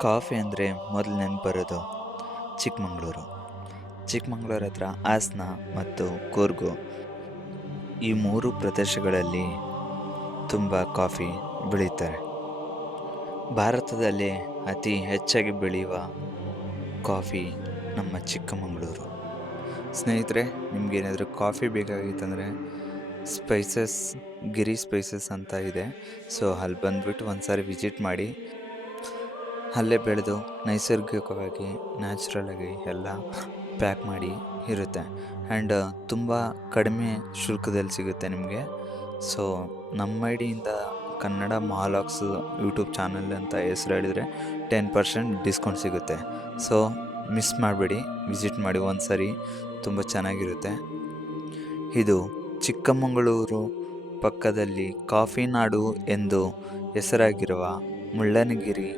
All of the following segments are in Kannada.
ಕಾಫಿ ಅಂದರೆ ಮೊದಲು ನೆನಪು ಬರೋದು ಚಿಕ್ಕಮಂಗ್ಳೂರು ಚಿಕ್ಕಮಂಗ್ಳೂರು ಹತ್ರ ಹಾಸನ ಮತ್ತು ಕೂರ್ಗು ಈ ಮೂರು ಪ್ರದೇಶಗಳಲ್ಲಿ ತುಂಬ ಕಾಫಿ ಬೆಳೀತಾರೆ. ಭಾರತದಲ್ಲಿ ಅತಿ ಹೆಚ್ಚಾಗಿ ಬೆಳೆಯುವ ಕಾಫಿ ನಮ್ಮ ಚಿಕ್ಕಮಗಳೂರು. ಸ್ನೇಹಿತರೆ ನಿಮಗೇನಾದರೂ ಕಾಫಿ ಬೇಕಾಗಿತ್ತಂದರೆ ಸ್ಪೈಸಸ್, ಗಿರಿ ಸ್ಪೈಸಸ್ ಅಂತ ಇದೆ. ಸೊ, ಅಲ್ಲಿ ಬಂದುಬಿಟ್ಟು ಒಂದು ಸಾರಿ ವಿಸಿಟ್ ಮಾಡಿ. ಅಲ್ಲೇ ಬೆಳೆದು ನೈಸರ್ಗಿಕವಾಗಿ ನ್ಯಾಚುರಲಾಗಿ ಎಲ್ಲ ಪ್ಯಾಕ್ ಮಾಡಿ ಇರುತ್ತೆ. ಆ್ಯಂಡ್ ತುಂಬ ಕಡಿಮೆ ಶುಲ್ಕದಲ್ಲಿ ಸಿಗುತ್ತೆ ನಿಮಗೆ. ಸೊ ನಮ್ಮ ಐಡಿಯಿಂದ ಕನ್ನಡ ಮಾಲಾಕ್ಸ್ ಯೂಟ್ಯೂಬ್ ಚಾನಲ್ ಅಂತ ಹೆಸರು ಹೇಳಿದರೆ ಟೆನ್ ಪರ್ಸೆಂಟ್ ಡಿಸ್ಕೌಂಟ್ ಸಿಗುತ್ತೆ. ಸೊ ಮಿಸ್ ಮಾಡಬೇಡಿ ವಿಸಿಟ್ ಮಾಡಿ ಒಂದು ಸರಿ ತುಂಬ ಚೆನ್ನಾಗಿರುತ್ತೆ. ಇದು ಚಿಕ್ಕಮಗಳೂರು ಪಕ್ಕದಲ್ಲಿ ಕಾಫಿ ನಾಡು ಎಂದು ಹೆಸರಾಗಿರುವ ಮುಳ್ಳನಗಿರಿ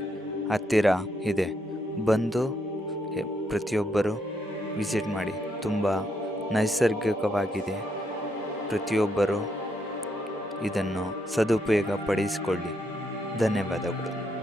ಹತ್ತಿರ ಇದೆ. ಬಂದು ಪ್ರತಿಯೊಬ್ಬರು ವಿಸಿಟ್ ಮಾಡಿ. ತುಂಬ ನೈಸರ್ಗಿಕವಾಗಿದೆ. ಪ್ರತಿಯೊಬ್ಬರು ಇದನ್ನು ಸದುಪಯೋಗ ಪಡಿಸಿಕೊಳ್ಳಿ ಧನ್ಯವಾದಗಳು.